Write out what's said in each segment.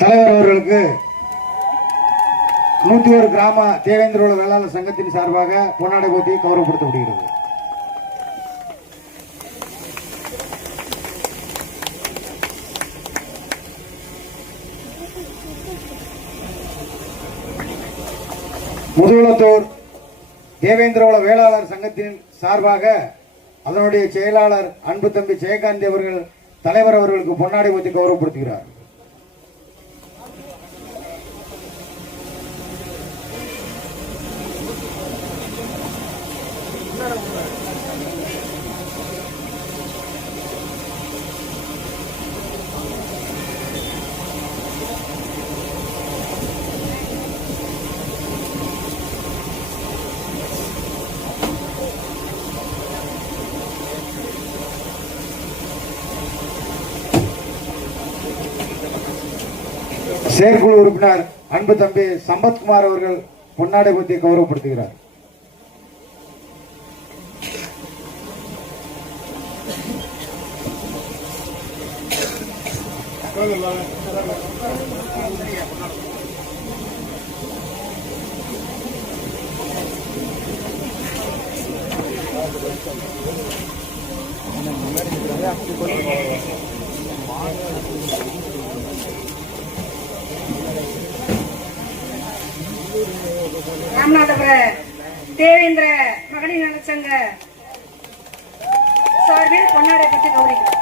தலைவர் அவர்களுக்கு 101 கிராம தேவேந்திரோட வேளாளர் சங்கத்தின் சார்பாக பொன்னாடை போட்டி கௌரவப்படுத்தப்படுகிறது. முதுகுளத்தூர் தேவேந்திரோட வேளாளர் சங்கத்தின் சார்பாக அதனுடைய செயலாளர் அன்பு தம்பி ஜெயகாந்தி அவர்கள் தலைவர் அவர்களுக்கு பொன்னாடை போட்டி கௌரவப்படுத்துகிறார். செயற்குழு உறுப்பினர் அன்பு தம்பி சம்பத்குமார் அவர்கள் பொன்னாடை போட்டி கௌரவப்படுத்துகிறார். ராமநாதபுர தேவேந்திர மகளிர் நலச்சங்க சார்பில் பொன்னாடை பற்றி கௌரவிக்கிறார்.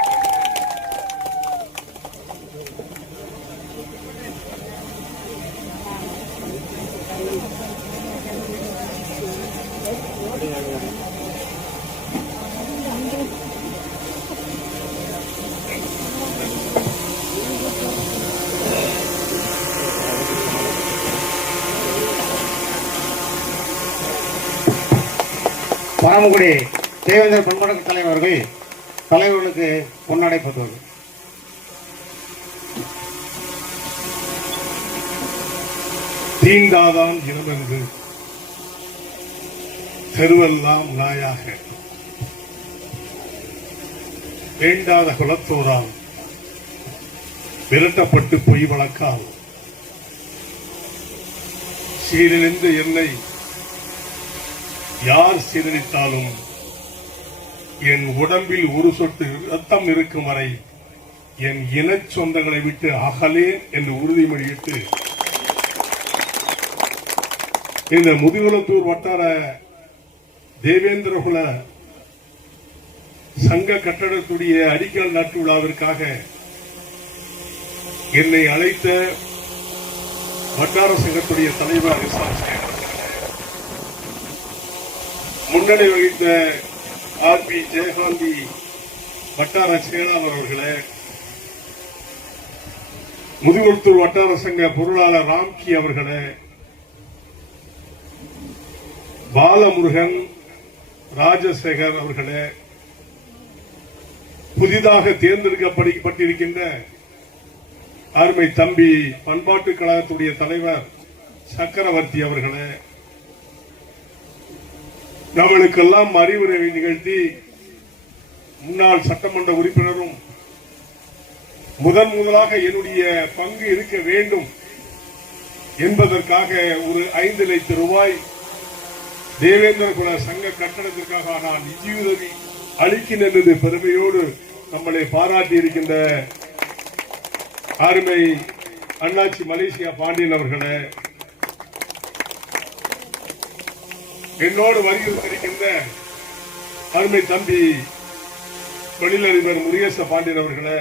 பரமக்குடி தேவேந்திர பண்பாட்டு தலைவர்கள் தலைவர்களுக்கு பொன்னாடை போட்டுவது. தீண்டாதான் இனமென்று தெருவெல்லாம் நாயாக வேண்டாத குலத்தோரால் விரட்டப்பட்டு பொய் வழக்கால் சீரழிந்த என்னை யார் சீரழித்தாலும் என் உடம்பில் ஒரு சொட்டு ரத்தம் இருக்கும் வரை என் இன சொந்தங்களை விட்டு அகலேன் என்று உறுதிமொழியிட்டு இந்த முதுகுளத்தூர் வட்டார தேவேந்திரகுல சங்க கட்டடத்துடைய அடிக்கல் நாட்டு விழாவிற்காக என்னை அழைத்த வட்டார சங்கத்துடைய தலைவர் முன்னணி வகித்த ஆர்பி ஜெயகாந்தி வட்டார செயலாளர் அவர்களே, முதுகுளத்தூர் வட்டார சங்க பொருளாளர் ராம்கி அவர்களே, பாலமுருகன் ராஜசேகர் அவர்களே, புதிதாக தேர்ந்தெடுக்கப்பட்டிருக்கின்ற அருமை தம்பி பண்பாட்டு கழகத்துடைய தலைவர் சக்கரவர்த்தி அவர்களே, நம்மளுக்கெல்லாம் அறிவுரை நிகழ்த்தி முன்னாள் சட்டமன்ற உறுப்பினரும் முதலாக என்னுடைய பங்கு இருக்க வேண்டும் என்பதற்காக ஒரு 5 லட்சம் ரூபாய் தேவேந்திர குல சங்க கட்டணத்திற்காக நான் நிதியுதவி அளிக்கின்றேன் என்று பெருமையோடு நம்மளை பாராட்டி இருக்கின்ற அருமை அண்ணாச்சி மலேசியா பாண்டியன் அவர்களே, என்னோடு வலியுறுத்திருக்கின்ற அருமை தம்பி தொழிலதிபர் முருகேச பாண்டியன் அவர்களே,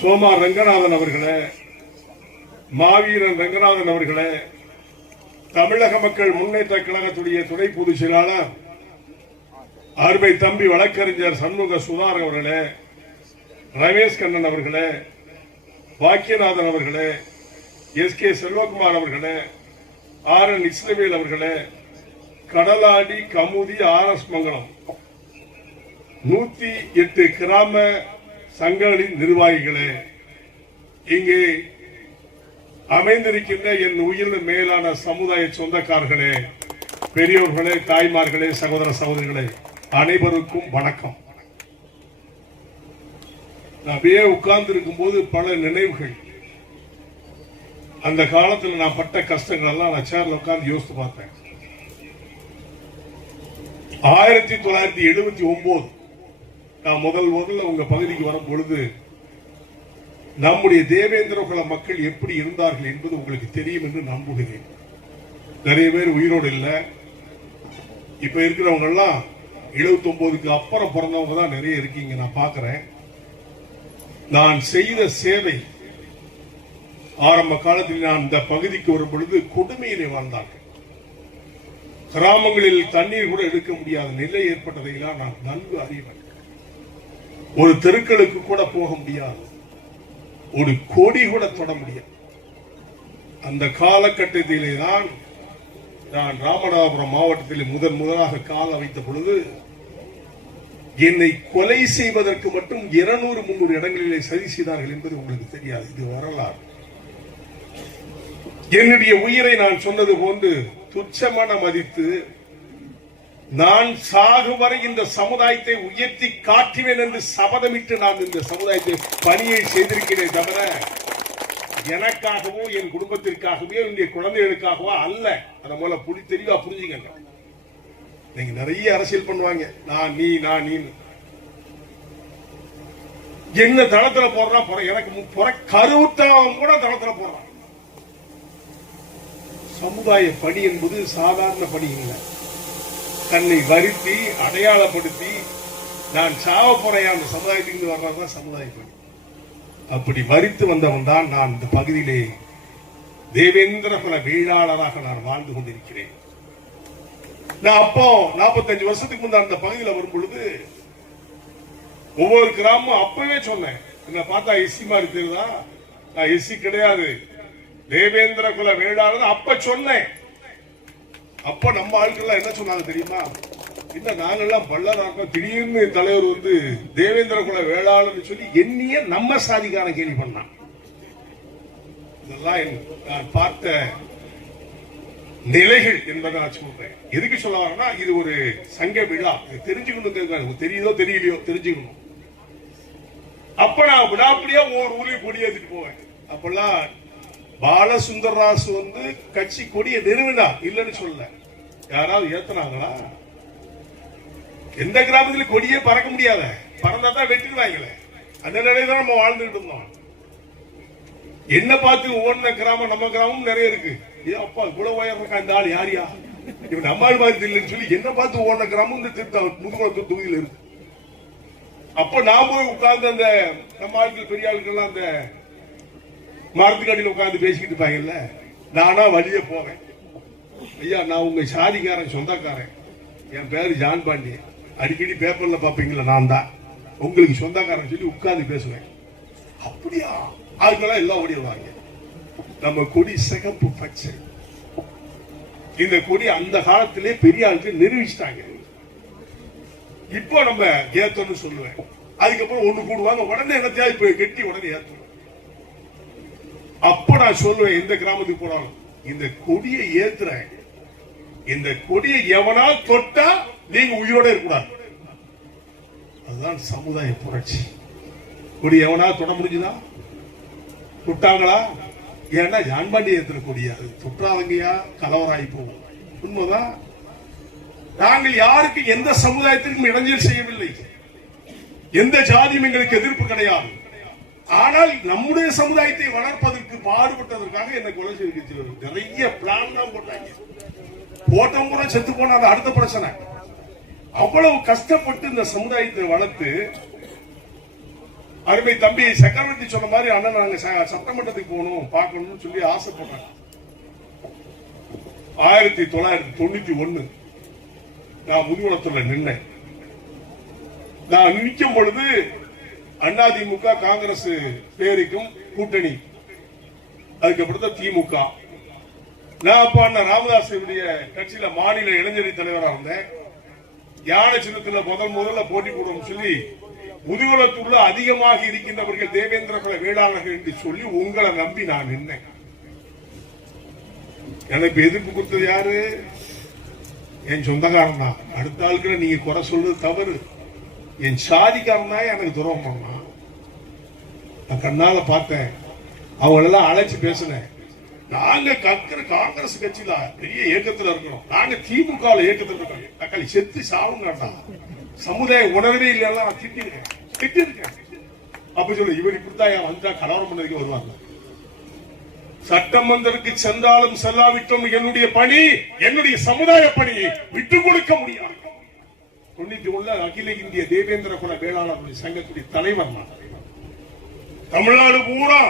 சோமா ரங்கநாதன் அவர்களே, மாவீரன் ரங்கநாதன் அவர்களே, தமிழக மக்கள் முன்னேற்ற கழகத்துடைய துணை பொதுச் செயலாளர் அருமை தம்பி வழக்கறிஞர் சண்முக சுதார் அவர்களே, ரமேஷ் கண்ணன் அவர்களே, பாக்கியநாதன் அவர்களே, எஸ்.கே. செல்வகுமார் அவர்களே, ஆர்.என். இஸ்லவேல் அவர்களே, கடலாடி கமுதி ஆர்.எஸ். மங்கலம் 108 கிராம சங்கங்களின் நிர்வாகிகளே, இங்கே அமைந்திருக்கின்ற என் உயிர் மேலான சமுதாய சொந்தக்காரர்களே, பெரியோர்களே, தாய்மார்களே, சகோதர சகோதரிகளே, அனைவருக்கும் வணக்கம். நான் அப்படியே உட்கார்ந்து இருக்கும் போது பல நினைவுகள், அந்த காலத்துல நான் பட்ட கஷ்டங்கள் எல்லாம் நான் சேர்ல உட்கார்ந்து யோசித்து பார்த்தேன். 1979 நான் முதல்ல உங்க பகுதிக்கு வரும் பொழுது நம்முடைய தேவேந்திர குல மக்கள் எப்படி இருந்தார்கள் என்பது உங்களுக்கு தெரியும் என்று நம்புகிறேன். நிறைய பேர் உயிரோடு இல்லை. இப்ப இருக்கிறவங்க எல்லாம் 79க்கு அப்புறம் பிறந்தவங்க தான் நிறைய இருக்கீங்க, நான் பார்க்கிறேன். நான் செய்த சேவை ஆரம்ப காலத்தில் நான் இந்த பகுதிக்கு வரும் பொழுது கொடுமையிலே வாழ்ந்தார்கள். கிராமங்களில் தண்ணீர் கூட எடுக்க முடியாத நிலை ஏற்பட்டதையெல்லாம் நான் நன்கு அறிவேன். ஒரு தெருக்களுக்கு கூட போக முடியாது, ஒரு கோடி கூட தொட முடியாது. அந்த காலகட்டத்திலே தான் நான் ராமநாதபுரம் மாவட்டத்தில் முதலாக கால வைத்த பொழுது என்னை கொலை செய்வதற்கு மட்டும் 200-300 இடங்களிலே சதி செய்தார்கள் என்பது உங்களுக்கு தெரியாது. இது வரலாறு. என்னுடைய உயிரை நான் சொன்னது போன்று துச்சமான மதித்து நான் சாகு வரை இந்த சமுதாயத்தை உயர்த்தி காட்டுவேன் என்று சபதமிட்டு நான் இந்த சமுதாயத்தை பணியை செய்திருக்கிறேன் தவிர எனக்காகவோ என் குடும்பத்திற்காகவோ என்னுடைய குழந்தைகளுக்காகவோ அல்ல. அதை மூலம் தெளிவா புரிஞ்சுக்கங்க. நீங்க நிறைய அரசியல் பண்ணுவாங்க, நான் நீ என்ன தளத்துல போடுறான், எனக்கு கருவுத்தவன் கூட தளத்துல போடுறான். சமுதாய பணி என்பது சாதாரண பணி இல்லை. தன்னை வருத்தி அடையாளப்படுத்தி நான் சாவ போறேன் அந்த சமுதாயத்திலிருந்து வர்றதுதான் சமுதாய பணி. அப்படி வரித்து வந்தவன் தான் நான் இந்த பகுதியிலே தேவேந்திர குல வேளாளராக நான் வாழ்ந்து கொண்டிருக்கிறேன். நான் அப்போ 45 வருஷத்துக்கு முன்னாடி அந்த பகுதியில் வரும் பொழுது ஒவ்வொரு கிராமம் அப்பவே சொன்னேன், என்ன பார்த்தா எஸ்சி மாதிரி தெரியுதா? நான் எஸ்சி கிடையாது, தேவேந்திர குல வேளாளர் அப்ப சொன்னேன். அப்ப நம்ம ஆட்கள் என்ன சொன்னாங்க தெரியுமா? இல்ல நாங்கெல்லாம் பல்லராட்டம், திடீர்னு தலைவர் வந்து தேவேந்திர குல வேளாளர் சொல்லி எண்ணிய நம்ம சாதிக்கான கேள்வி பண்ணான். இதெல்லாம் நான் பார்த்த நிலைகள் என்பதை நான் சொல்றேன். எதுக்கு சொல்ல வரேன்னா, இது ஒரு சங்க விழா, தெரிஞ்சுக்கணும். தெரியுதோ தெரியலையோ தெரிஞ்சுக்கணும். அப்ப நான் விடாப்படியா ஒரு ஊரில் கொடி ஏற்றிட்டு போவேன். அப்பெல்லாம் பாலசுந்தரராசு வந்து கட்சி கொடியை நிறுவினா இல்லைன்னு சொல்ல, யாராவது ஏத்துனாங்களா? எந்த கிராமத்திலும் கொடியே பறக்க முடியாத, பறந்தா தான் வெட்டிடுவாங்களே. அந்த நிலையில தான் நம்ம வாழ்ந்துட்டு இருந்தோம். என்ன பார்த்து ஓடின கிராமம் நம்ம கிராமம் நிறைய இருக்கு. அப்பா இவ்வளவு உயரம் இருக்கா இந்த ஆள் யாரியா, இவன் நம்ம ஆள் மாதிரி இல்லைன்னு சொல்லி என்ன பார்த்து ஓடின கிராமம் இந்த முதுகுளத்தூர் தொகுதியில் இருக்கு. அப்ப நான் போய் உட்கார்ந்து அந்த நம்ம ஆட்கள் பெரிய ஆட்கள்லாம் அந்த மரத்துக்கடியில் உட்கார்ந்து பேசிக்கிட்டு இருப்பாங்கல்ல, நானா வழியே போவேன். ஐயா நான் உங்க சாதிக்காரன் சொந்தக்காரன், என் பேரு ஜான் பாண்டி, அடிக்கடி பேப்பர்ல பாப்பீங்களா, நான் தான் உங்களுக்கு சொந்தக்காரன் சொல்லி உட்கார்ந்து பேசுவேன். அப்படியா? ஆட்களா எல்லாம் ஓடிடுவாங்க. நம்ம கொடி சிகப்பு பச்சை. இந்த கொடி அந்த காலத்திலே பெரிய ஆட்கள் நிரூபிச்சிட்டாங்க. இப்போ நம்ம ஏத்தோன்னு சொல்லுவேன். அதுக்கப்புறம் ஒண்ணு கூடுவாங்க, உடனே என்னத்தையா இப்ப கெட்டி உடனே ஏத்தணும். அப்ப நான் சொல்லுவேன், இந்த கிராமத்துக்கு போனாலும் இந்த கொடியை ஏத்துறேன், இந்த கொடியை எவனா தொட்டா நீங்க உயிரோட இருக்கக்கூடாது. அதுதான் சமுதாய புரட்சி. கொடி எவனா தொட முடிஞ்சுதா? தொட்டாங்களா? ஏன்னா ஜான்பாண்டி ஏத்துற கொடியா, தொட்டாதங்கயா கலவராகி போகும். உண்மைதான். நாங்கள் யாருக்கு எந்த சமுதாயத்திற்கும் இடைஞ்சல் செய்யவில்லை, எந்த ஜாதியும் எங்களுக்கு எதிர்ப்பு கிடையாது. ஆனால் நம்முடைய சமுதாயத்தை வளர்ப்பதற்கு பாடுபட்டதற்காக என்ன கொலை செய்து நிறைய பிளான் தான் போட்டாங்க. போட்டவங்க கூட செத்து போன அடுத்த பிரச்சனை. அவ்வளவு கஷ்டப்பட்டு இந்த சமுதாயத்தை வளர்த்து, அருமை தம்பி சக்கரவர்த்தி சொன்ன மாதிரி அண்ணன் நாங்க சட்டமன்றத்துக்கு போகணும் பார்க்கணும்னு சொல்லி ஆசைப்பட்டாங்க. 1991 நான் முதுகுளத்துல நின்னேன். நான் நிற்கும் பொழுது அதிமுக காங்கிரஸ் பேருக்கும் கூட்டணி, அதுக்கப்புறம் திமுக. நான் அப்ப அண்ணன் ராமதாசுடைய கட்சியில மாநில இளைஞரணி தலைவராக இருந்தேன். யானை சின்னத்துல முதல்ல போட்டி போடுவோம் சொல்லி முதுகுளத்தூர்ல அதிகமாக இருக்கின்றவர்கள் தேவேந்திர குல வேளாளர்கள் என்று சொல்லி உங்களை நம்பி நான் நின்னேன். எனக்கு எதிர்ப்பு கொடுத்தது யாரு? என் சொந்தக்காரன் தான். அடுத்த ஆளுக்கு நீங்க குறை சொல்றது தவறு. என் சாதிக்காரன் தான் எனக்கு துரோகம் பண்ணான். நான் கண்ணால பார்த்தேன். அவங்களெல்லாம் அழைச்சு பேசினேன். நாங்க காங்கிரஸ் கட்சியில பெரிய இயக்கத்துல இருக்கணும், நாங்க திமுக இயக்கத்துல இருக்கோம். தக்காளி செத்து சாவுங்கடா, சமுதாய உணர்வே இல்லையா நான் திட்டிருக்கேன். அப்ப சொல்லு இவர் இப்படித்தான் வந்தா கலவரம் பண்ணதுக்கு வருவாங்க. சட்டமன்றத்துக்கு சென்றாலும் செல்லாவிட்டும் என்னுடைய பணி, என்னுடைய சமுதாய பணியை விட்டுக் கொடுக்க முடியாது. 91 அகில இந்திய தேவேந்திர குல வேளாளர் சங்கத்துடைய தலைவர் நான். தமிழ்நாடு பூரா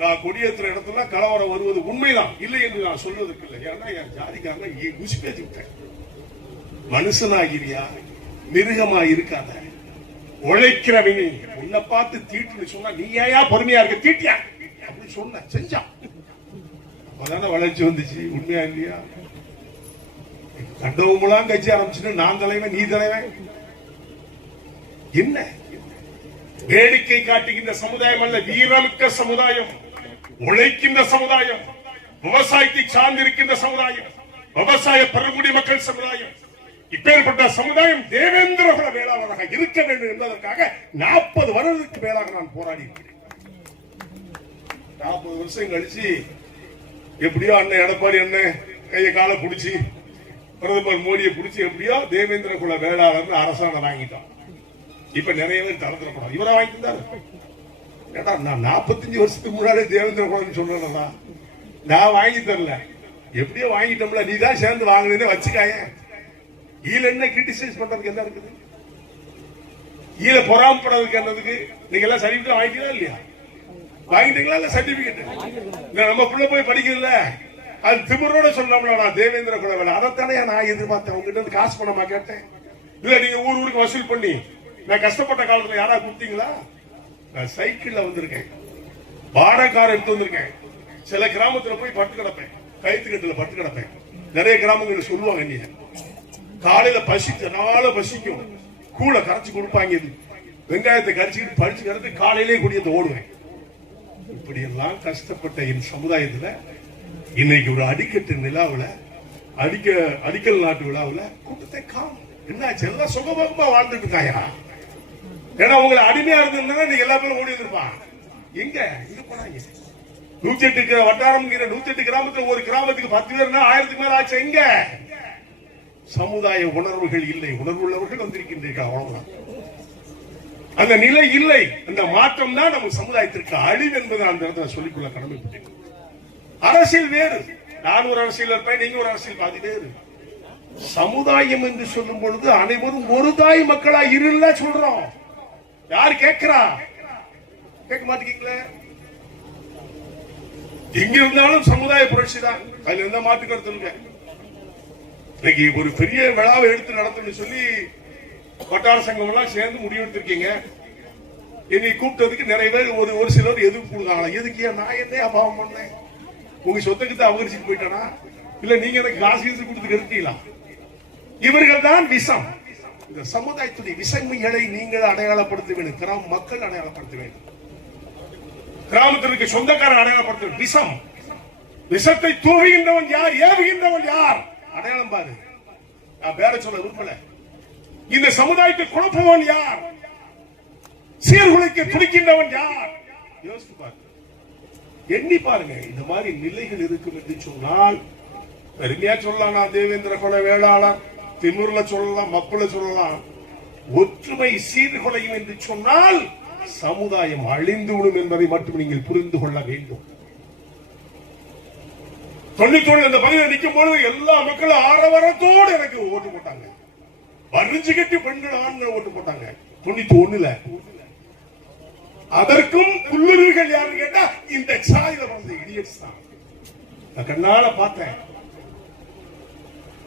நான் கொடியேற்ற இடத்துல கலவரம் வருவது உண்மைதான், இல்லை என்று நான் சொல்வதற்கு இல்லை. ஏன்னா என் ஜாதிக்காரங்க குசி பேசி விட்டேன். மனுஷனாகிறியா, மிருகமா இருக்காத, உழைக்கிறவங்க உன்னை பார்த்து தீட்டுன்னு சொன்னா நீ ஏயா பொறுமையா இருக்க, தீட்டியா அப்படின்னு சொன்ன செஞ்சான். அப்பதானே வளர்ச்சி வந்துச்சு. உண்மையா இல்லையா? கண்டவங்களாம் கட்சி ஆரம்பிச்சுட்டு நான் தலைவன் நீ தலைவன் என்ன? வேடிக்கை காட்டுகின்ற சமுதாயம் அல்ல, வீரமிக்க சமுதாயம், உழைக்கின்ற சமுதாயம், விவசாயத்தை சார்ந்திருக்கின்ற சமுதாயம், விவசாய பெருங்குடி மக்கள் சமுதாயம். இப்பேற்பட்ட சமுதாயம் தேவேந்திர குல வேளாளராக இருக்க வேண்டும் என்பதற்காக 40 வருடத்துக்கு மேலாக நான் போராடி இருக்கிறேன். 40 வருஷம் கழிச்சு எப்படியோ அண்ணன் எடப்பாடி அண்ணன் கையை காலை பிடிச்சி, பிரதமர் மோடியை பிடிச்சி எப்படியோ தேவேந்திர குல வேளாளர் அரசாங்கம் வாங்கிட்டான். இப்ப நிறைய பேர் தளர்த்தப்படும். இவரா வாங்கிட்டாரு. ஏடா நான் 45 வருஷத்துக்கு முன்னாடி தேவேந்திர குலம் சொல்றேன்னா நான் வாங்கி தரல, எப்படியோ வாங்கிட்டோம்ல, நீ தான் சேர்ந்து வாங்கினே வச்சுக்காய. ஈல என்ன கிரிட்டிசைஸ் பண்றதுக்கு என்ன இருக்குது? ஈல பொறாமப்படுறதுக்கு என்னதுக்கு? நீங்க எல்லாம் சர்டிபிகேட் வாங்கிட்டீங்களா இல்லையா? வாங்கிட்டீங்களா இல்ல சர்டிபிகேட்? நம்ம பிள்ளை போய் படிக்கிறதுல அது திமிரோட சொல்லலாம்ல, நான் தேவேந்திர குல வேலை அதைத்தானே நான் எதிர்பார்த்தேன். உங்ககிட்ட இருந்து காசு பணமா கேட்டேன். இல்ல நீங்க ஊருக்கு வசூல் பண்ணி நான் கஷ்டப்பட்ட காலத்துல யாரா கொடுத்தீங்களா? நான் சைக்கிள்ல வந்திருக்கேன், வாடகார எடுத்து வந்திருக்கேன். சில கிராமத்துல போய் பட்டு கிடப்பேன், கயிற்றுக்கட்டுல பட்டு கிடப்பேன். நிறைய கிராமங்கள் சொல்லுவாங்க, நீ காலையில பசிக்கும், கூழ கரைச்சு கொடுப்பாங்க, வெங்காயத்தை கரைச்சிக்கிட்டு படிச்சு கிடந்து காலையிலே குடியத்தை ஓடுவேன். இப்படி எல்லாம் கஷ்டப்பட்ட என் சமுதாயத்துல இன்னைக்கு ஒரு அடிக்கட்டு நிலாவுல அடிக்கல் நாட்டு விழாவுல கூட்டத்தை காணும். என்னாச்சு? எல்லாம் சுகபோகமா வாழ்ந்துட்டு இருக்காயா? ஏன்னா உங்களை அடிமையா இருந்திருந்தா நீங்க எல்லா பேரும் ஓடி வந்திருப்பான். எங்க போனாங்க? 108 வட்டாரம் 108 கிராமத்துல ஒரு கிராமத்துக்கு 10 பேர்னா 1000க்கு மேல ஆச்சு. எங்க சமுதாய உணர்வுகள் இல்லை, உணர்வுள்ளவர்கள் வந்திருக்கின்றீர்கள், அவ்வளவுதான். அந்த நிலை இல்லை. அந்த மாற்றம் தான் நம்ம சமுதாயத்திற்கு அழிவு என்பதை அந்த இடத்துல சொல்லிக்கொள்ள கடமைப்பட்டேன். அரசியல் வேறு, நான் ஒரு அரசியல் இருப்பேன், நீங்க ஒரு அரசியல் பாதி வேறு. சமுதாயம் என்று சொல்லும் பொழுது அனைவரும் ஒரு தாய் மக்களா இருல சொல்றோம். யாரு கேட்கிறா? கேட்க மாட்டீங்களே. எங்க இருந்தாலும் சமுதாய புரட்சி தான், அதுல எந்த மாற்று கருத்து இல்லை. இன்னைக்கு ஒரு பெரிய விழாவை எடுத்து நடத்தணும்னு சொல்லி வட்டார சங்கம் எல்லாம் சேர்ந்து முடிவெடுத்திருக்கீங்க. என்னை கூப்பிட்டதுக்கு நிறைய பேர் ஒரு சிலர் எதிர்ப்பு கொடுத்தாங்களா? எதுக்கு? நான் என்ன அபாவம் பண்ணேன்? உங்க சொத்துக்கு அபகரிச்சுட்டு போயிட்டானா? இல்ல நீங்க எனக்கு காசு கொடுத்து கருத்தீங்களா? இவர்கள் தான் விஷம். இந்த சமுதாயத்துடைய விஷமைகளை நீங்கள் அடையாளப்படுத்த வேண்டும். கிராம மக்கள் அடையாளப்படுத்த வேண்டும். கிராமத்திற்கு சொந்தக்காரன் அடையாளப்படுத்த வேண்டும். விஷம், விஷத்தை தூவுகின்றவன் யார்? ஏவுகின்றவன் யார்? அடையாளம் பாரு. நான் பேர சொல்ல விரும்பல. இந்த சமுதாயத்தை குழப்பவன் யார்? சீர்குலைக்க துடிக்கின்றவன் யார்? யோசித்து பாருங்க, எண்ணி பாருங்க. இந்த மாதிரி நிலைகள் இருக்கும் என்று சொன்னால் பெருமையா சொல்லலாம், நான் தேவேந்திர குல வேளாளர், திமிர்ல சொல்லலாம், மப்புல சொல்லலாம். ஒற்றுமை சீர்குலையும் என்று சொன்னால் சமுதாயம் அழிந்துவிடும் என்பதை மட்டும் நீங்கள் புரிந்து கொள்ள வேண்டும். 91 இந்த பகுதியில் நிற்கும் பொழுது எல்லா மக்களும் ஆரவாரத்தோடு எனக்கு ஓட்டு போட்டாங்க. வரிஞ்சு கட்டி பெண்கள் ஆண்கள் ஓட்டு போட்டாங்க. 91 அதற்கும் புல்லுருவிகள் யாருன்னு கேட்டா இந்த சாதியில வந்த இடியட்ஸ் தான். நான் கண்ணால பார்த்தேன்.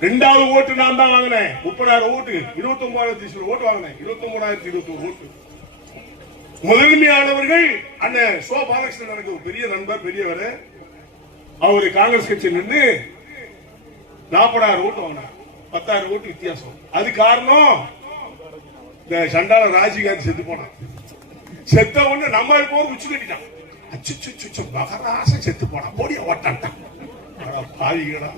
2வது ஓட்டு நான் தான் வாங்கினேன். 30,000 ஓட்டு, 29,000 ஓட்டு வாங்கினேன். 29,021 ஓட்டு. முதன்மையானவர்கள் அண்ணன் சோ பாலகிருஷ்ணன், எனக்கு ஒரு பெரிய நண்பர், பெரியவர். அவரு காங்கிரஸ் கட்சி நின்று 40,000 ஓட்டு வாங்கினார். 10,000 ஓட்டு வித்தியாசம். அது காரணம் இந்த சண்டால ராஜீவ்காந்தி செத்து போனான். செத்த ஒண்ணு நம்ம போர் உச்சு கட்டிட்டான். அச்சு மகராச செத்து போனா போடிய ஓட்டான்ட்டான். பாவிகளா,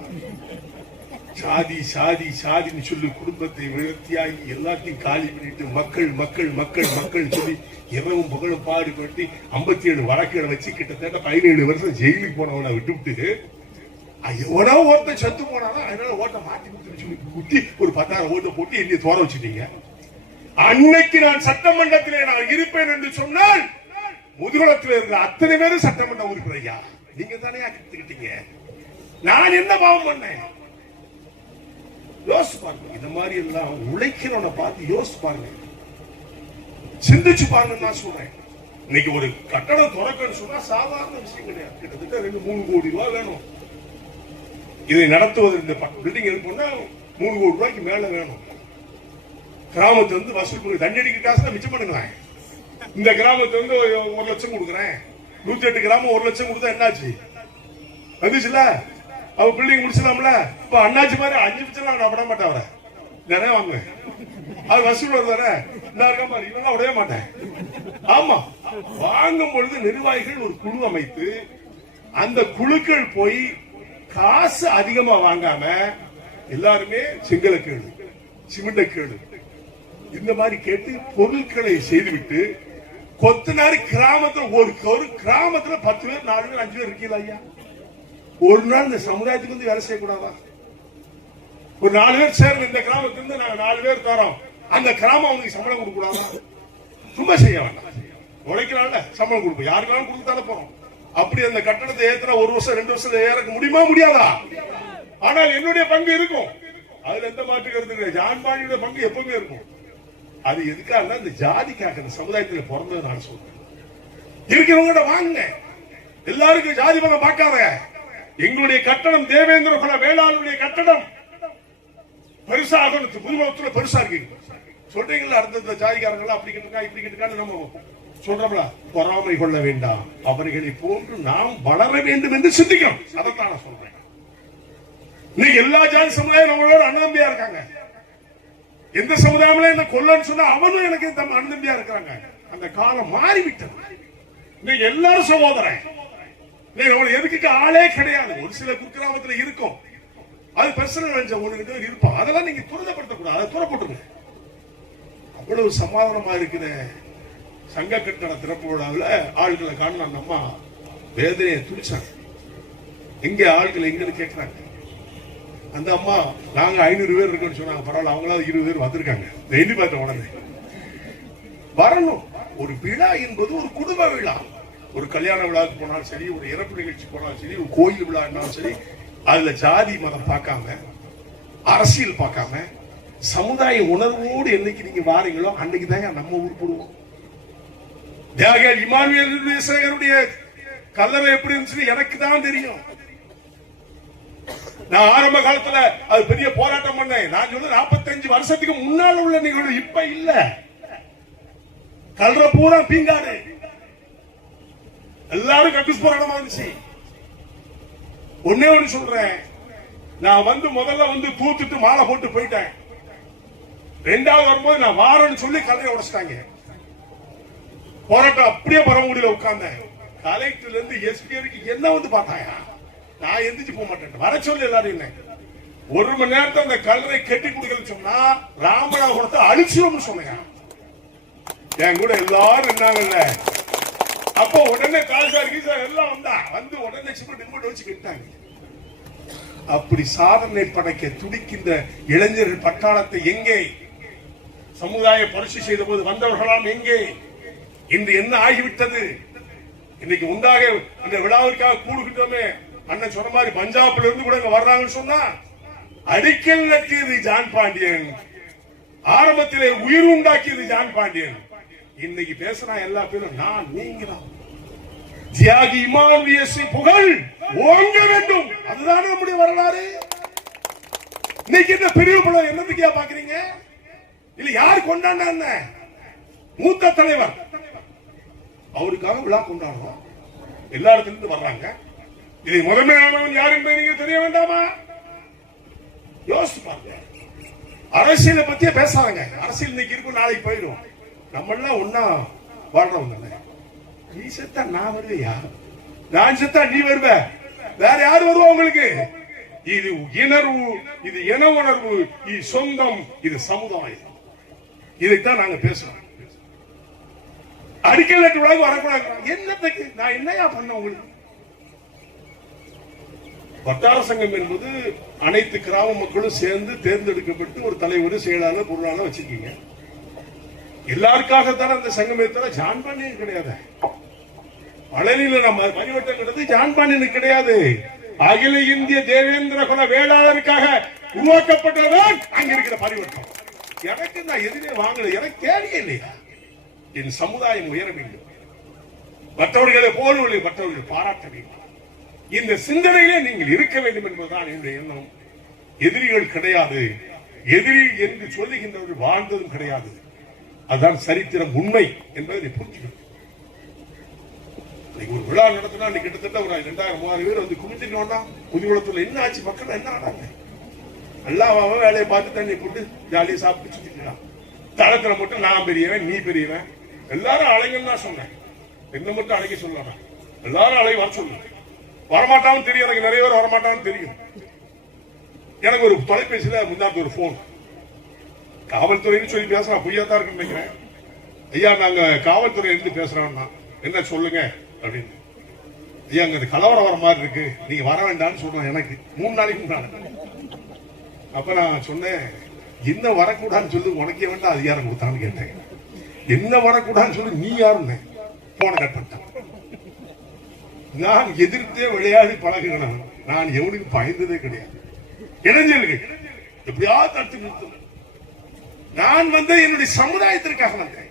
சாதி சாதி சாதின்னு சொல்லி குடும்பத்தை விரத்தியாகி எல்லாத்தையும் காலி பண்ணிட்டு மக்கள் மக்கள் மக்கள் மக்கள் சொல்லி இரவும் பகலும் பாடுபட்டு 57 வழக்குகளை வச்சு கிட்டத்தட்ட 17 வருஷம் ஜெயிலுக்கு போனவனை விட்டுவிட்டு எவனோ ஒருத்தன் செத்து போனாலும் அதனால ஓட்டை மாட்டி கொடுத்து சொல்லி குத்தி ஒரு 10,000 ஓட்டை போட்டு என்னைய தோற வச்சுட்டீங்க. அன்னைக்கு நான் சட்டமன்றத்திலே நான் இருப்பேன் என்று சொன்னால் முதுகுளத்தில் இருந்த அத்தனை பேரும் சட்டமன்ற உறுப்பினரையா நீங்க தானே கத்துக்கிட்டீங்க. நான் என்ன பாவம் பண்ணேன்? யோசிச்சு பாருங்க. இந்த மாதிரி எல்லாம் உழைக்கிறவனை பார்த்து யோசிச்சு பாருங்க, சிந்திச்சு பாருங்க. நான் சொல்றேன், இன்னைக்கு ஒரு கட்டடம் திறக்கன்னு சொன்னா சாதாரண விஷயம் கிடையாது. கிட்டத்தட்ட 2-3 கோடி ரூபாய் வேணும். இதை நடத்துவது இந்த பில்டிங் இருக்குன்னா 3 கோடி ரூபாய்க்கு மேல வேணும். கிராமத்து வந்து வசூல் பண்ணி தண்ணி அடிக்க காசு மிச்சம் பண்ணுங்களேன். இந்த கிராமத்து வந்து 1 லட்சம் கொடுக்குறேன், 108 கிராமம் 1 லட்சம் கொடுத்தா என்னாச்சு? வந்துச்சுல, அவ பில்டிங் முடிச்சலாம்ல. இப்ப அண்ணாச்சி மாதிரி 5 லட்சம் நான் விட மாட்டேன். அவரை நிறைய வாங்க, அது வசூல் வருதானே மாதிரி இவெல்லாம் விடவே மாட்டேன். ஆமா, வாங்கும் பொழுது நிர்வாகிகள் ஒரு குழு அமைத்து அந்த குழுக்கள் போய் காசு அதிகமா வாங்காம எல்லாருமே செங்கலை கேளு, சிமெண்ட கேளு, இந்த மாதிரி கேட்டு பொருட்களை செய்துவிட்டு கொத்தனாரி கிராமத்துல ஒரு கிராமத்துல 10 பேர் 4 பேர் 5 பேர் இருக்கீங்களா ஐயா? ஒரு நாள் இந்த சமுதாயத்துக்கு வந்து வேலை செய்யக்கூடாதா? ஒரு 4 பேர் சேர்ந்து இந்த கிராமத்திலிருந்து நாங்க 4 பேர் தரோம், அந்த கிராமம் அவங்களுக்கு சம்பளம் கொடுக்க கூடாதா? சும்மா செய்ய வேண்டாம், உழைக்கிறான்ல சம்பளம் கொடுப்போம், யாருக்காலும் கொடுத்தாலே போறோம். அப்படி அந்த கட்டணத்தை ஏத்துனா 1 வருஷம் 2 வருஷத்துல ஏறக்க முடியுமா? முடியாதா? ஆனால் என்னுடைய பங்கு இருக்கும், அதுல எந்த மாற்று கருத்து கிடையாது. ஜான்பாண்டியோட பங்கு எப்பவுமே இருக்கும். அது எதுக்காக? இந்த ஜாதிக்காக, இந்த சமுதாயத்தில் பிறந்தது நான் சொல்றேன். இருக்கிறவங்க வாங்க, எல்லாருக்கும் ஜாதி மதம் பார்க்காத. எங்களுடைய கட்டணம் தேவேந்திர குல வேளாளருடைய கட்டணம் பெருசாக புதுமுகத்துல பெருசா இருக்கு. சொல்றீங்களா? அடுத்த ஜாதிக்காரங்களா அப்படி கிட்டா இப்படி கிட்டான்னு நம்ம சொல்றோம்ல. பொறாமை கொள்ள வேண்டாம், அவர்களை போன்று நாம் வளர வேண்டும் என்று சிந்திக்கணும். அதைத்தான் நான் சொல்றேன். இன்னைக்கு எல்லா ஜாதி சமுதாயம் நம்மளோட அண்ணம்பியா இருக்காங்க. எந்த சமுதாயம்ல என்ன கொல்லன்னு சொன்னா அவனும் எனக்கு அண்ணம்பியா இருக்கிறாங்க. அந்த காலம் மாறிவிட்டது. இன்னைக்கு எல்லாரும் சகோதரன். எதுக்கு ஆளே கிடையாது. ஒரு சில குக்கிராமத்துல இருக்கும், அது பர்சனல் இருப்போம். அதெல்லாம் நீங்க துரிதப்படுத்தக்கூடாது, அதை துறப்பட்டுங்க. அவ்வளவு சமாதானமா இருக்கிற சங்க கட்டண திறப்பு விழாவில் ஆட்களை காண நம்ம வேதனையை துடிச்சாங்க. எங்க ஆட்கள் எங்கன்னு கேட்கிறாங்க. அந்த அம்மா நாங்க 500 பேர் இருக்கோம்னு சொன்னாங்க. பரவாயில்ல, அவங்களாவது 20 பேர் வந்திருக்காங்க. எண்ணி பார்த்த உடனே வரணும். ஒரு விழா என்பது ஒரு குடும்ப விழா. ஒரு கல்யாண விழாவுக்கு போனாலும் சரி, ஒரு இறப்பு நிகழ்ச்சி போனாலும் சரி, ஒரு கோயில் விழான்னாலும் சரி, அதுல ஜாதி மதம் பார்க்காம, அரசியல் பார்க்காம, சமுதாய உணர்வோடு என்னைக்கு நீங்க வாரீங்களோ அன்னைக்கு தான் நம்ம ஊர் போடுவோம். தியாகியார் இமானுவேல் சேகருடைய கல்லறை எப்படி இருந்துச்சு எனக்கு தான் தெரியும். நான் ஆரம்ப காலத்துல அது பெரிய போராட்டம் பண்ணேன். நான் சொல்ல 45 வருஷத்துக்கு முன்னால உள்ள நிகழ்வு, இப்ப இல்ல. கல்ற பூரா பீங்காடு, எல்லாரும் கக்கூஸ் போராட்டமா இருந்துச்சு. ஒன்னே ஒண்ணு சொல்றேன், நான் முதல்ல தூத்துட்டு மாலை போட்டு போயிட்டேன். 2வது வரும்போது நான் வாரன்னு சொல்லி கல்லையை உடைச்சிட்டாங்க. போராட்டம் அப்படியே பரமக்குடியில உட்கார்ந்தேன். கலெக்டர்ல இருந்து எஸ்பி வரைக்கும் என்ன பார்த்தாங்க. நான் எந்திரிச்சு போக மாட்டேன், வர சொல்லி எல்லாரும். என்ன 1 மணி நேரத்தை அந்த கல்லறை கட்டி கொடுக்கலன்னு சொன்னா ராமநாதபுரத்தை அழிச்சிடும் சொன்னேன். என் கூட எல்லாரும் இருந்தாங்கல்ல. அப்போ உடனே தாழ்சார் கீசார் எல்லாம் வந்து உடனே சிமெண்ட் வச்சு கட்டாங்க. அப்படி சாதனை படைக்க துடிக்கின்ற இளைஞர்கள் பட்டாளத்தை எங்கே? சமுதாய பரிசு செய்த போது வந்தவர்களாம் எங்கே? இன்று என்ன ஆகிவிட்டது? இன்னைக்கு உண்டாக இந்த விழாவிற்காக கூடுகிட்டோமே. அண்ணன் சொன்ன மாதிரி பஞ்சாப்ல இருந்து கூட இங்க வர்றாங்கன்னு சொன்னா அடிக்கல் நட்டியது ஜான் பாண்டியன், ஆரம்பத்திலே உயிர் உண்டாக்கியது ஜான் பாண்டியன். இன்னைக்கு பேசுறா எல்லா பேரும் நான் நீங்க தான். தியாகி இமானுவேல் புகழ் ஓங்க வேண்டும், அதுதான் நம்முடைய வரலாறு. இன்னைக்கு இந்த பிரிவு படம் என்னதுக்கா பாக்குறீங்க? இல்ல யார் கொண்டாடின? மூத்த தலைவர், அவருக்காக விழா கொண்டாடுறோம். எல்லா இடத்துல இருந்து வர்றாங்க. இதை முதன்மையானவன் யார் என்பதை நீங்க தெரிய வேண்டாமா? யோசிச்சு பாருங்க. அரசியலை பத்தியே பேசாதங்க. அரசியல் இன்னைக்கு இருக்கும், நாளைக்கு போயிடும். நம்ம எல்லாம் ஒன்னா வாழ்றவங்க. நீ செத்தா நான் வருவியா? நான் செத்தா நீ வருவ? வேற யாரு வருவா உங்களுக்கு? இது இணர்வு, இது இன உணர்வு, இது சொந்தம், இது சமுதாயம். இதைத்தான் நாங்க பேசுறோம். அடிக்கல் நட்டு விழாக்கு வரக்கூடாது. என்னத்துக்கு? நான் என்னையா பண்ண உங்களுக்கு? வட்டார சங்கம் என்பது அனைத்து கிராம மக்களும் சேர்ந்து தேர்ந்தெடுக்கப்பட்டு ஒரு தலைவர், செயலாளர், பொருளாளர் வச்சிருக்கீங்க. எல்லாருக்காகத்தான அந்த சங்கமே தவிர ஜான் பாண்டியன் கிடையாது. பழனியில நம்ம பரிவட்டங்கிறது ஜான் பாண்டியனுக்கு கிடையாது. அகில இந்திய தேவேந்திர குல வேளாளருக்காக உருவாக்கப்பட்டதுதான் அங்க இருக்கிற பரிவட்டம். எனக்கு நான் எதுவுமே வாங்கல. எனக்கு தேவையே இல்லையா? என் சமுதாயம் உயர வேண்டும், மற்றவர்களை போலவில்லை, மற்றவர்களை பாராட்ட வேண்டும். இந்த சிந்தனையிலே நீங்கள் இருக்க வேண்டும் என்பதுதான் என்னுடைய எண்ணம். எதிரிகள் கிடையாது. எதிரி என்று சொல்லுகின்றவர்கள் வாழ்ந்ததும் கிடையாது. அதுதான் சரித்திரம், உண்மை என்பதை புரிஞ்சுக்கணும். ஒரு விழா நடத்தினா கிட்டத்தட்ட ஒரு 2000-3000 பேர் வந்து குமிஞ்சிருக்கோம்னா புதுகுளத்துல என்ன ஆச்சு? மக்கள் என்ன ஆனாங்க? எல்லாமே வேலையை பார்த்து தண்ணி போட்டு ஜாலியை சாப்பிட்டு சுத்திக்கலாம். தளத்துல மட்டும் நான் பெரியவன், நீ பெரியவன், எல்லாரும் அழைங்கன்னு தான் சொன்னேன். என்ன மட்டும் அழைக்க சொல்லலாம். எல்லாரும் அழகி வர சொல்லு. வரமாட்டான்னு தெரியும். எனக்கு நிறைய பேர் வரமாட்டான்னு தெரியும். எனக்கு ஒரு தொலைபேசியில முன்னாடி ஒரு போன், காவல்துறைன்னு சொல்லி பேசுறான். பொய்யாதான் இருக்குன்னு நினைக்கிறேன். ஐயா, நாங்க காவல்துறை இருந்து பேசுறோம்னா என்ன சொல்லுங்க அப்படின்னு. ஐயா, அங்க கலவரம் வர மாதிரி இருக்கு, நீங்க வர வேண்டாம்னு சொல்றேன். எனக்கு 3 நாளைக்கு முன்னாடி. அப்ப நான் சொன்னேன், என்ன வரக்கூடாதுன்னு சொல்லி உனக்கே வேண்டாம் அதிகாரம் கொடுத்தான்னு கேட்டேன். என்ன வரக்கூடாதுன்னு சொல்லி நீ யாருன்னு போன கட் பண்ணிட்டான். நான் எதிர்த்தே விளையாடி பழகுகிறேன். நான் எவனுக்கு பயந்ததே கிடையாது. இளைஞர்கள் எப்படியாவது தடுத்து நிறுத்தணும். நான் வந்து என்னுடைய சமுதாயத்திற்காக வந்தேன்.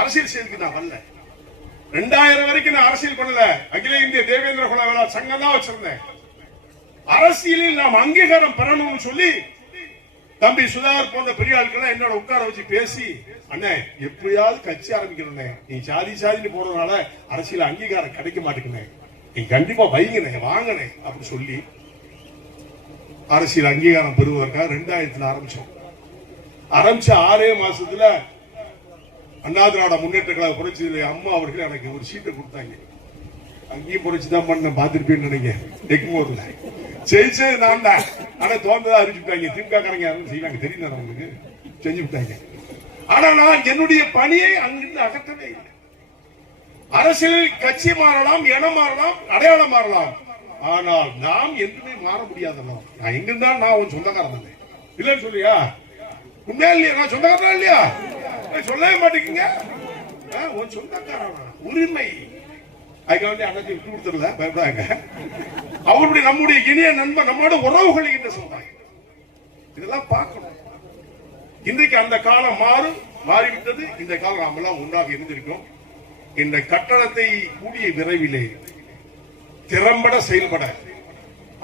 அரசியல் செயலுக்கு நான் வரல. 2000 வரைக்கும் நான் அரசியல் பண்ணல. அகில இந்திய தேவேந்திர குல வேளாளர் சங்கம் தான் வச்சிருந்தேன். அரசியலில் நாம் அங்கீகாரம் பெறணும்னு சொல்லி தம்பி சுதாகர் போன்ற பெரிய ஆட்கள் என்னோட உட்கார வச்சு பேசி, அண்ணே எப்படியாவது கட்சி ஆரம்பிக்கணும்னே, நீ சாதின்னு போறதுனால அரசியல் அங்கீகாரம் கிடைக்க மாட்டேங்குனே, நீ கண்டிப்பா வைங்கனே, வாங்கனே அப்படி சொல்லி அரசியல் அங்கீகாரம் பெறுவதற்காக 2000 ஆரம்பிச்சோம். ஆரம்பிச்ச 6 மாசத்துல அண்ணா திராவிட முன்னேற்ற கழக புரட்சி அம்மா அவர்கள் எனக்கு ஒரு சீட்டை கொடுத்தாங்க. அங்கேயும் புரட்சிதான் பண்ண பாத்திருப்பேன்னு நினைக்கிறேன். எக்மோர்ல ஜெயிச்சது நான் தான். ஆனா தோன்றதா அறிவிச்சுட்டாங்க. திமுக காரங்க யாரும் செய்யலாங்க தெரியும், அவங்களுக்கு செஞ்சு விட்டாங்க. ஆனா நான் என்னுடைய பணியை அங்கிருந்து அகற்றவே இல்லை. அரசியல் கட்சி மாறலாம், இனம் மாறலாம், அடையாளம் மாறலாம், ஆனால் நாம் என்றுமே மாற முடியாதல்ல. நான் எங்க இருந்தாலும் நான் உன் சொந்தக்காரன் தானே. இல்லன்னு சொல்லியா? உண்மையா இல்லையா? நான் சொந்தக்காரன் இல்லையா? சொல்லவே மாட்டேங்க. உன் சொந்தக்காரன் உரிமை அதுக்கு வந்து அன்னைக்கு விட்டு கொடுத்துடல, பயப்படாங்க. அவருடைய நம்முடைய இனிய நண்பன், நம்மளோட உறவுகளை என்ன சொல்றாங்க, இதெல்லாம் பார்க்கணும். இன்றைக்கு அந்த காலம் மாறிவிட்டது. இந்த காலம் நாம் எல்லாம் ஒன்றாக இருந்திருக்கோம். இந்த கட்டணத்தை கூடிய விரைவிலே திறம்பட செயல்பட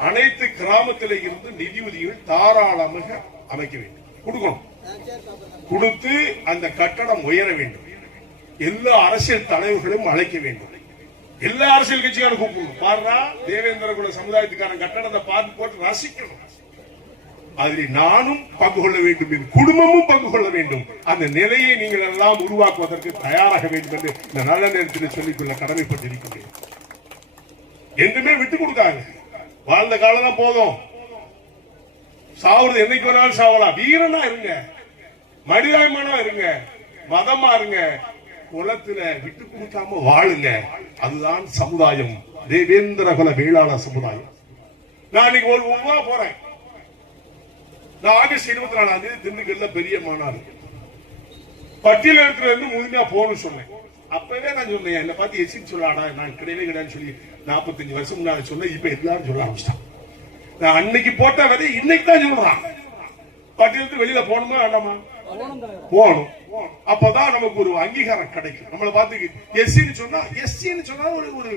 அனைத்து கிராமத்திலே இருந்து நிதியுதவிகள் தாராளமாக அமைக்க வேண்டும், கொடுக்கணும். கொடுத்து அந்த கட்டடம் உயர வேண்டும். எல்லா அரசியல் தலைவர்களையும் அழைக்க வேண்டும். எல்லா அரசியல் கட்சிக்கான கூப்பிடணும். பாருடா, தேவேந்திர குல சமுதாயத்துக்கான கட்டணத்தை பார்த்து போட்டு ரசிக்கணும். அதில் நானும் பங்கு கொள்ள வேண்டும், என் குடும்பமும் பங்கு கொள்ள வேண்டும். அந்த நிலையை நீங்கள் எல்லாம் உருவாக்குவதற்கு தயாராக வேண்டும் என்று இந்த நல்ல நேரத்தில் சொல்லிக்கொள்ள கடமைப்பட்டிருக்கிறேன். என்றுமே விட்டு கொடுத்தாங்க. வாழ்ந்த காலம் தான் போதும். சாவுறது என்னைக்கு வேணாலும் சாவலாம். வீரனா இருங்க, மனிதாபிமானமா இருங்க, மதமா இருங்க, குலத்துல விட்டு கொடுக்காம வாழுங்க. அதுதான் சமுதாயம், தேவேந்திர குல வேளாளர் சமுதாயம். நான் இன்னைக்கு ஒரு ஊரா போறேன். நான் ஆகஸ்ட் 24ஆம் தேதி திண்டுக்கல்ல பெரிய மாநாடு பட்டியல இருக்கிறது முழுமையா போகணும்னு சொன்னேன். அப்பவே நான் சொன்னேன், என்ன பார்த்து எசின்னு சொல்லாடா, நான் கிடையவே கிடையாதுன்னு சொல்லி 45 வருஷம் முன்னாடி சொன்னேன். இப்ப எல்லாரும் சொல்ல ஆரம்பிச்சிட்டான். நான் அன்னைக்கு போட்ட விதை இன்னைக்கு தான் சொல்றான். பட்டியலுக்கு வெளியில போகணுமா வேண்டாமா? போகணும். அப்பதான் நமக்கு ஒரு அங்கீகாரம் கிடைக்கும். நம்மளை பார்த்து எஸ்சின்னு சொன்னா, எஸ்சின்னு சொன்னா ஒரு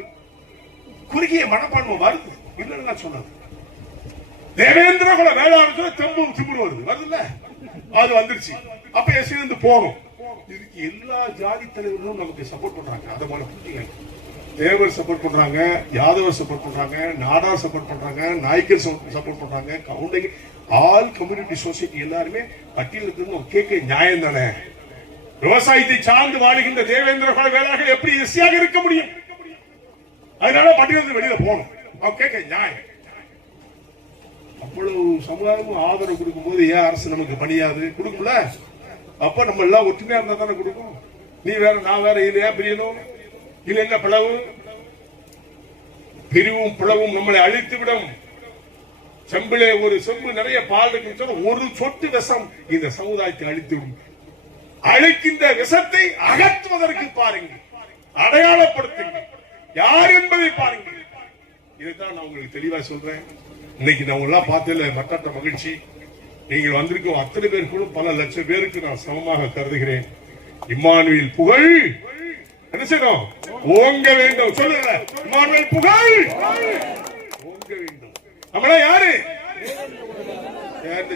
குறுகிய மனப்பான்மை வருது. இல்லைன்னு நான் சொன்னது தேவேந்திர குல வேளாளர் தெம்பும் திமுரு வருது இல்ல, அது வந்துருச்சு. அப்ப எஸ்சி வந்து போகணும். இதுக்கு எல்லா ஜாதி தலைவர்களும் நமக்கு சப்போர்ட் பண்றாங்க. அதை போல புரிஞ்சுக்கங்க. தேவர் சப்போர்ட் பண்றாங்க, யாதவர் சப்போர்ட் பண்றாங்க, நாடார் சப்போர்ட் பண்றாங்க, நாய்க்கர் சப்போர்ட் பண்றாங்க, கவுண்டங்க, ஆல் கம்யூனிட்டி சொசைட்டி எல்லாருமே பட்டியலுக்கு கேட்க நியாயம் தானே. விவசாயத்தை சார்ந்து வாழுகின்ற தேவேந்திர குல வேளாளர்கள் எப்படி எஸ்சியாக இருக்க முடியும்? அதனால பட்டியலுக்கு வெளியில போகணும். அவங்க கேட்க நியாயம். அவ்வளவு சமுதாயமும் ஆதரவு கொடுக்கும் போது ஏன் அரசு நமக்கு பணியாது கொடுக்கும்ல? அப்ப நம்ம எல்லாம் ஒற்றுமையா இருந்தா தானே கொடுக்கும். நீ வேற நான் வேற, இது ஏன் பிரியணும்? இது என்ன பிளவு? பிரிவும் பிளவும் நம்மளை அழித்து விடும். செம்பிலே ஒரு செம்பு நிறைய பால் இருக்குன்னு ஒரு சொட்டு விஷம் இந்த சமுதாயத்தை அழித்து விடும். அழிக்கின்ற விஷத்தை அகற்றுவதற்கு பாருங்கள், அடையாளப்படுத்துங்கள், யார் என்பதை பாருங்கள். இதைத்தான் நான் உங்களுக்கு தெளிவா சொல்றேன். இன்னைக்கு நான் எல்லாம் பார்த்ததுல மற்ற மகிழ்ச்சி. நீங்கள் வந்திருக்கும் அத்தனை பேருக்கும் பல லட்சம் பேருக்கு நான் சமமாக கருதுகிறேன். இம்மானுவேல் புகழ் என்ன செய்யணும்? ஓங்க வேண்டும். சொல்லுங்க, இம்மானுவேல் புகழ் ஓங்க வேண்டும். நம்மள யாரு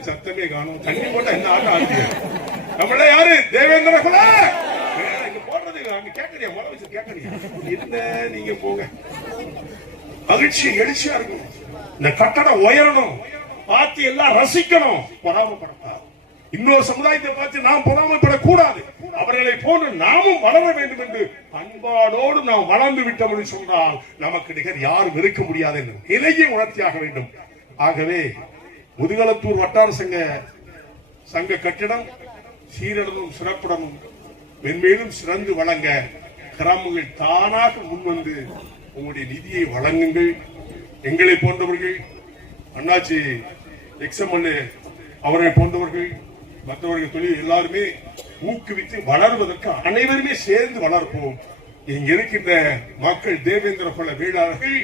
சத்தமே காணும். தண்ணி போட்டா என்ன ஆட்டம் ஆடுது? நம்மள யாரு? தேவேந்திர குல. இங்க போடுறது அங்க கேட்கறியா? முறை வச்சு கேட்கறியா? என்ன நீங்க போங்க. மகிழ்ச்சி எழுச்சியா இருக்கும். இந்த கட்டடம் உயரணும், பார்த்து எல்லாம் ரசிக்கணும், பொறாமப்படக்கூடாது. இன்னொரு சமுதாயத்தை பார்த்து நாம் பொறாமப்படக்கூடாது. அவர்களை போன்று நாமும் வளர வேண்டும் என்று அன்பானோடு நாம் வளர்ந்து விட்டோம் என்று சொன்னால் நமக்கு நிகர் யாரும் இருக்க முடியாது என்று நிலையை உணர்த்தியாக வேண்டும். ஆகவே முதுகளத்தூர் வட்டார சங்க கட்டிடம் சீரடனும் சிறப்புடனும் மென்மேலும் சிறந்து வழங்க கிராமங்கள் தானாக முன்வந்து உங்களுடைய நிதியை வழங்குங்கள். எங்களை போன்றவர்கள், அண்ணாச்சி எக்ஸமன் அவரை போன்றவர்கள், மற்றவர்கள் தொழில் எல்லாருமே ஊக்குவித்து வளர்வதற்கு அனைவருமே சேர்ந்து வளர்ப்போம். இங்க இருக்கின்ற மக்கள் தேவேந்திர குல வேளாளர்கள்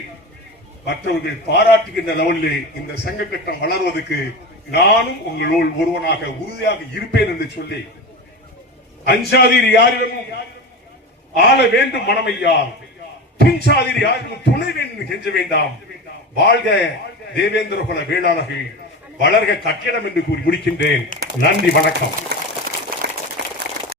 மற்றவர்கள் பாராட்டுகின்ற லெவலில் இந்த சங்க கட்டம் வளர்வதற்கு நானும் உங்களோடு ஒருவனாக உறுதியாக இருப்பேன் என்று சொல்லி, அஞ்சாதீர் யாரிடமும் ஆள வேண்டும் மனமையா, துஞ்சாதீர் யாரிடமும் துணை வேண்டும் கெஞ்ச வேண்டாம். வாழ்க தேவேந்திர குல வேளாளர்கள், வளர்க கட்டிடம் என்று கூறி முடிக்கின்றேன். நன்றி, வணக்கம்.